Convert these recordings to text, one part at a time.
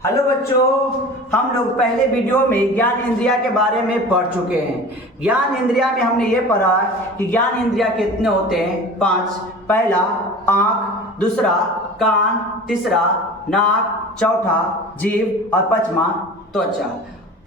Hello बच्चों, हम लोग पहले वीडियो में ज्ञान इंद्रिया के बारे में पढ़ चुके हैं। ज्ञान इंद्रिया में हमने ये पढ़ा कि ज्ञान इंद्रिया कितने होते हैं, 5। पहला आँख, दूसरा कान, तीसरा नाक, चौथा जीभ और पांचवा त्वचा।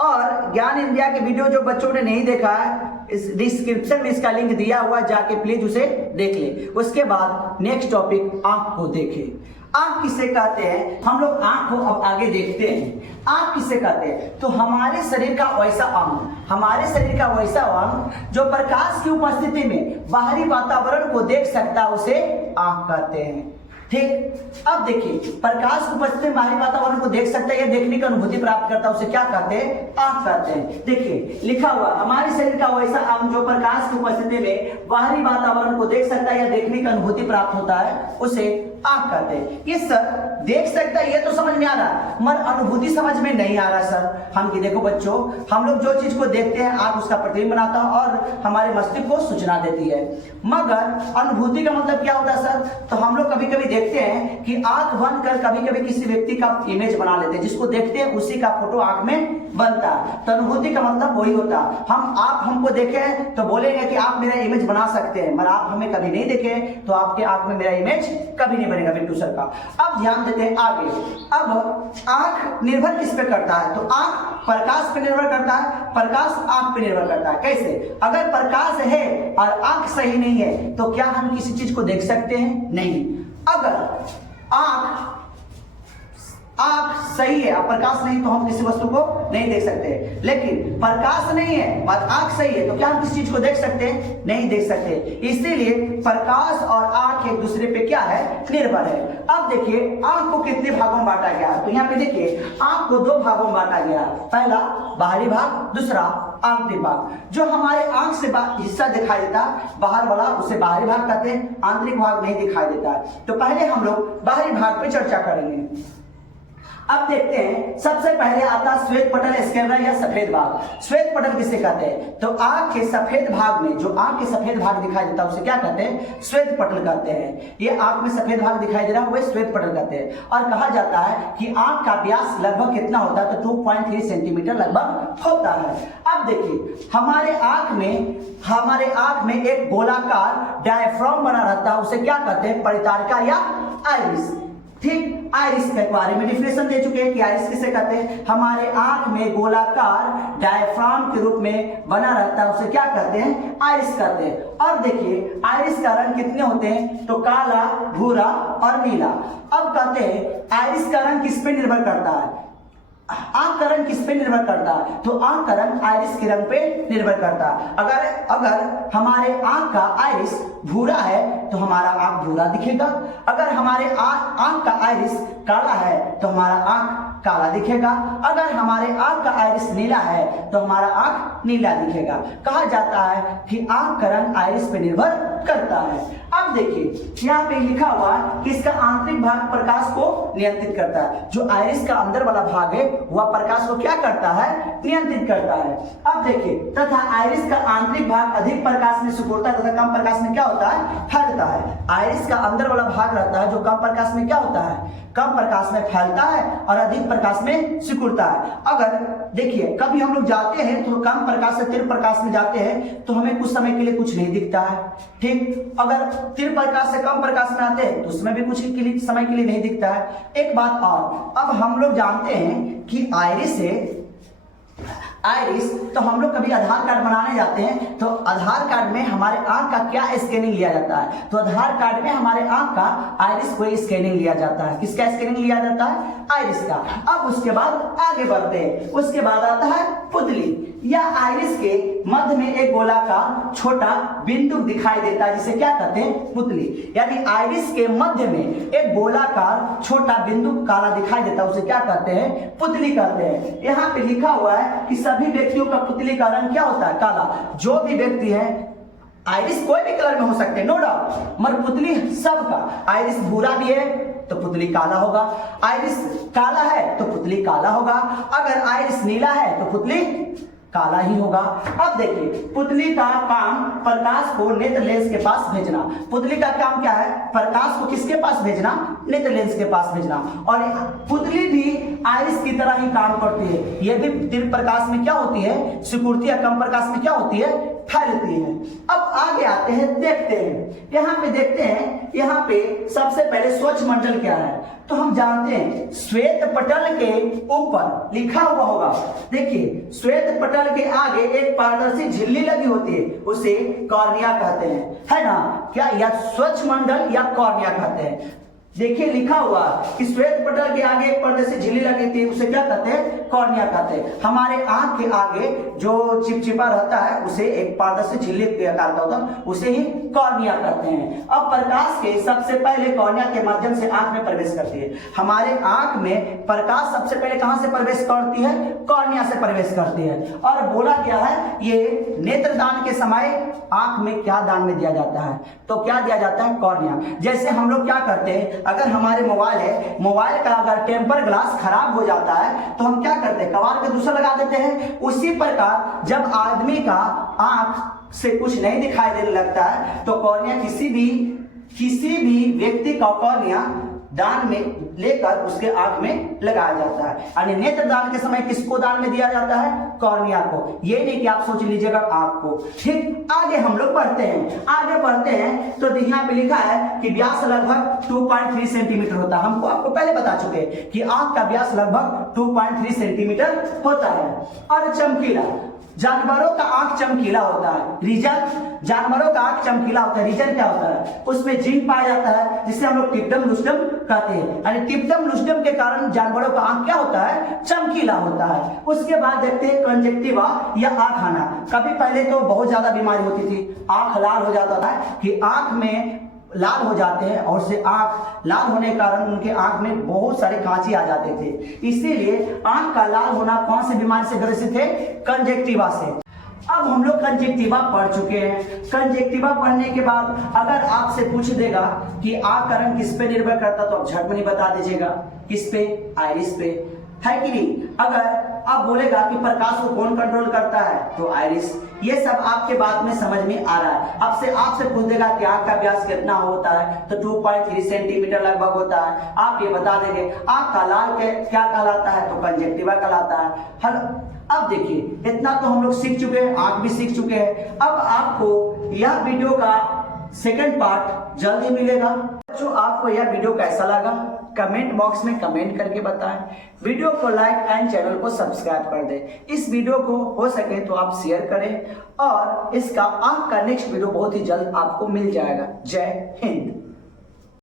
और ज्ञान इंद्रिया के वीडियो जो बच्चों ने नहीं देखा है, इस डिस्क्रिप्शन में इसका लिंक दिया हुआ, जाके प्लीज उसे देख ले। उसके बाद नेक्स्ट टॉपिक आँख को देखें। आँख किसे कहते हैं, हम लोग आँख को अब आगे देखते हैं। आँख किसे कहते हैं, तो हमारे शरीर का वैसा अंग, हमारे शरीर का वैसा अंग जो प्रकाश की उपस्थिति में बाहरी वातावरण को देख सकता है, उसे आँख कहते हैं। ठीक, अब देखिए, प्रकाश की उपस्थिति में बाहरी वातावरण को देख सकता है या देखने की अनुभूति प्राप्त करता है, उसे क्या कहते हैं, आँख कहते हैं। देखिए लिखा हुआ, हमारे शरीर का वैसा अंग जो प्रकाश की उपस्थिति में बाहरी वातावरण को देख सकता है या देखने की अनुभूति प्राप्त होता है, उसे आँख कहते हैं। ये सर देख सकता है, ये तो समझ में आ रहा है, मगर अनुभूति समझ में नहीं आ रहा सर। हम कि देखो बच्चों, हम लोग जो चीज को देखते हैं, आँख उसका प्रतिबिंब बनाता है और हमारे मस्तिष्क को सूचना देती है, मगर अनुभूति का मतलब क्या होता है सर। तो हम लोग कभी कभी देखते हैं कि आंख बंद कर कभी कभी किसी व्यक्ति का इमेज बना लेते हैं, जिसको देखते हैं उसी का फोटो आंख में बनता है। तो अनुभूति का मतलब वही होता है, आप हमको देखें तो बोलेंगे कि आप मेरा इमेज बना सकते हैं, मगर आप हमें कभी नहीं देखे तो आपके आंख में मेरा इमेज कभी नहीं बनेगा बिट्टू सर का। अब ध्यान देते हैं आगे। अब आंख निर्भर किस पे करता है, तो आंख प्रकाश पे निर्भर करता है, प्रकाश आंख पे निर्भर करता है। कैसे, अगर प्रकाश है और आंख सही नहीं है तो क्या हम किसी चीज को देख सकते हैं, नहीं। अगर आंख सही है और प्रकाश नहीं तो हम किसी वस्तु को नहीं देख सकते, लेकिन प्रकाश नहीं है और आंख सही है तो क्या हम किसी चीज को देख सकते हैं, नहीं देख सकते। इसीलिए प्रकाश और आंख एक दूसरे पे क्या है, निर्भर है। अब देखिए आंख को कितने भागों में बांटा गया, तो यहाँ पे देखिए आंख को 2 भागों में बांटा गया। पहला बाहरी भाग, दूसरा आंतरिक भाग। जो हमारे आंख से हिस्सा दिखाई देता बाहर वाला, उसे बाहरी भाग कहते हैं, आंतरिक भाग नहीं दिखाई देता। तो पहले हम लोग बाहरी भाग पे चर्चा करेंगे। अब देखते हैं, सबसे पहले आता श्वेत पटल स्क्लेरा या सफेद भाग। श्वेत पटल किसे कहते हैं, तो आंख के सफेद भाग में, जो आंख के सफेद भाग दिखाई देता है उसे क्या कहते हैं, श्वेत पटल कहते हैं। ये आंख में सफेद भाग दिखाई दे रहा है वह श्वेत पटल कहते हैं। और कहा जाता है कि आंख का व्यास लगभग कितना होता है, तो 2.3 सेंटीमीटर लगभग होता है। अब देखिए हमारे आंख में एक गोलाकार डायफ्राम बना रहता है, उसे क्या कहते हैं, परितारिका या आइरिस। ठीक, आइरिस के बारे में डिफिनेशन दे चुके हैं कि आइरिस किसे कहते हैं, हमारे आंख में गोलाकार डायफ्राम के रूप में बना रहता है, उसे क्या कहते हैं, आइरिस कहते हैं। और देखिए आइरिस का रंग कितने होते हैं, तो काला, भूरा और नीला। अब कहते हैं आइरिस का रंग किस पे निर्भर करता है, आंख का रंग किस पे निर्भर करता है, तो आंख का रंग आइरिस के रंग पे निर्भर करता है। अगर हमारे आंख का आइरिस भूरा है तो हमारा आंख भूरा दिखेगा, अगर हमारे आंख का आइरिस काला है तो हमारा आंख काला दिखेगा, अगर हमारे आंख का आइरिस नीला है तो हमारा आंख नीला दिखेगा। कहा जाता है कि आंख का रंग आइरिस पे निर्भर करता है। अब देखिए यहाँ पे लिखा हुआ कि इसका आंतरिक भाग प्रकाश को नियंत्रित करता है। जो आइरिस का अंदर वाला भाग है वह प्रकाश को क्या करता है, नियंत्रित करता है। अब देखिए, तथा आइरिस का आंतरिक भाग अधिक प्रकाश में सिकुड़ता है तथा कम प्रकाश में क्या होता है, फैलता है। आइरिस का अंदर वाला भाग रहता है जो कम प्रकाश में क्या होता है, कम प्रकाश में फैलता है और अधिक प्रकाश में सिकुड़ता है। अगर देखिए कभी हम लोग जाते हैं तो कम प्रकाश से तीव्र प्रकाश में जाते हैं तो हमें कुछ समय के लिए कुछ नहीं दिखता है। ठीक, अगर तीव्र प्रकाश से कम प्रकाश में आते हैं तो उसमें भी कुछ समय के लिए नहीं दिखता है। एक बात और, अब हम लोग जानते हैं कि आइरिस, तो हम लोग कभी आधार कार्ड बनाने जाते हैं तो आधार कार्ड में हमारे आंख का क्या स्कैनिंग लिया जाता है, तो आधार कार्ड में हमारे आंख का आइरिस को स्कैनिंग लिया जाता है। किसका स्कैनिंग लिया जाता है, आइरिस का। अब उसके बाद आगे बढ़ते हैं, उसके बाद आता है पुतली। या आइरिस के मध्य में एक गोलाकार छोटा बिंदु दिखाई देता है, जिसे क्या कहते हैं, पुतली। यानी आइरिस के मध्य में एक गोलाकार छोटा बिंदु काला दिखाई देता है, उसे क्या कहते हैं, पुतली कहते हैं। यहाँ पे लिखा हुआ है कि सभी व्यक्तियों का पुतली का रंग क्या होता है, काला। जो भी व्यक्ति है, आइरिस कोई भी कलर में हो सकते हैं, नो डाउट, मगर पुतली सबका। आइरिस भूरा भी है तो पुतली काला होगा, आइरिस काला है तो पुतली काला होगा, अगर आइरिस नीला है तो पुतली काला ही होगा। अब देखिए पुतली का काम प्रकाश को नेत्र लेंस के पास भेजना। पुतली का काम क्या है, प्रकाश को किसके पास भेजना, नेत्र लेंस के पास भेजना। और पुतली भी आइरिस की तरह ही काम करती है। ये भी तीव्र प्रकाश में क्या होती है, सिकुड़ती है, कम प्रकाश में क्या होती है, फैलती है। अब आगे आते हैं, देखते हैं, यहाँ पे देखते हैं, यहाँ पे सबसे पहले स्वच्छ मंडल क्या है। तो हम जानते हैं श्वेत पटल के ऊपर लिखा हुआ होगा, देखिए श्वेत पटल के आगे एक पारदर्शी झिल्ली लगी होती है, उसे कॉर्निया कहते हैं, है ना, क्या या स्वच्छ मंडल या कॉर्निया कहते हैं। देखिए लिखा हुआ कि श्वेत पटल के आगे एक पारदर्शी झिल्ली लगी थी, उसे क्या कहते हैं, कॉर्निया कहते हैं। हमारे आंख के आगे जो चिपचिपा रहता है उसे एक पारदर्शी झिल्ली के आकार का होता है, उसे ही कॉर्निया कहते हैं। अब प्रकाश के सबसे पहले कॉर्निया के माध्यम से आंख में प्रवेश करती है। हमारे आंख में प्रकाश सबसे पहले कहां से प्रवेश करती है, कॉर्निया से प्रवेश करती है। और बोला गया है ये नेत्रदान के समय आंख में क्या दान में दिया जाता है, तो क्या दिया जाता है, कॉर्निया। जैसे हम लोग क्या करते हैं, अगर हमारे मोबाइल है, मोबाइल का अगर टेम्पर ग्लास खराब हो जाता है तो हम क्या करते हैं, कबाड़ पे दूसरा लगा देते हैं। उसी प्रकार जब आदमी का आंख से कुछ नहीं दिखाई देने लगता है तो कॉर्निया किसी भी व्यक्ति का कॉर्निया दान में लेकर उसके आंख में लगाया जाता है। यानी नेत्रदान के समय किसको दान में दिया जाता है, कॉर्निया को। ये नहीं कि आप सोच लीजिएगा आंख को। ठीक, आगे हम लोग बढ़ते हैं, आगे बढ़ते हैं तो यहाँ पे लिखा है कि व्यास लगभग 2.3 सेंटीमीटर होता है। हमको आपको पहले बता चुके हैं कि आंख का व्यास लगभग 2.3 सेंटीमीटर होता है। और चमकीला, जानवरों का आंख चमकीला होता है। रीजन, जानवरों का आंख चमकीला होता है, रीजन क्या होता है, उसमें जिंक पाया जाता है जिसे हम लोग टिप्टम लुस्टम कहते हैं। यानी टिप्टम लुस्टम के कारण जानवरों का आंख क्या होता है, चमकीला होता है। उसके बाद देखते हैं कंजक्टिवा या आंख आना। कभी पहले तो बहुत ज्यादा बीमारी होती थी, आंख लाल हो जाता था कि आंख में लाल हो जाते हैं और से आंख लाल होने के कारण उनके आंख में बहुत सारे कांचे आ जाते थे। इसीलिए आंख का लाल होना कौन सी बीमारी से ग्रसित है, कंजक्टिवा से। अब हम लोग कंजक्टिवा पढ़ चुके हैं। कंजक्टिवा पढ़ने के बाद अगर आपसे पूछ देगा कि आंख का रंग किस पे निर्भर करता तो आप झट में नहीं बता दीजिएगा, किस पे, आइरिस पे, है कि नहीं। अगर अब बोलेगा कि प्रकाश को कौन कंट्रोल करता है तो आइरिस। ये सब आपके बात में समझ में आ रहा है। अब से आपसे पूछ देगा कि आंख का व्यास कितना होता है तो 2.3 सेंटीमीटर लगभग होता है। आप ये बता देंगे। आंख का लाल क्या कहलाता है तो कंजक्टिवा कहलाता है। हल, अब देखिए इतना तो हम लोग सीख चुके हैं, आंख भी सीख चुके हैं। अब आपको यह वीडियो का सेकंड पार्ट जल्द ही मिलेगा। जो आपको यह वीडियो कैसा लगा कमेंट बॉक्स में कमेंट करके बताएं। वीडियो को लाइक एंड चैनल को सब्सक्राइब कर दें। इस वीडियो को हो सके तो आप शेयर करें और इसका आंख का नेक्स्ट वीडियो बहुत ही जल्द आपको मिल जाएगा। जय हिंद।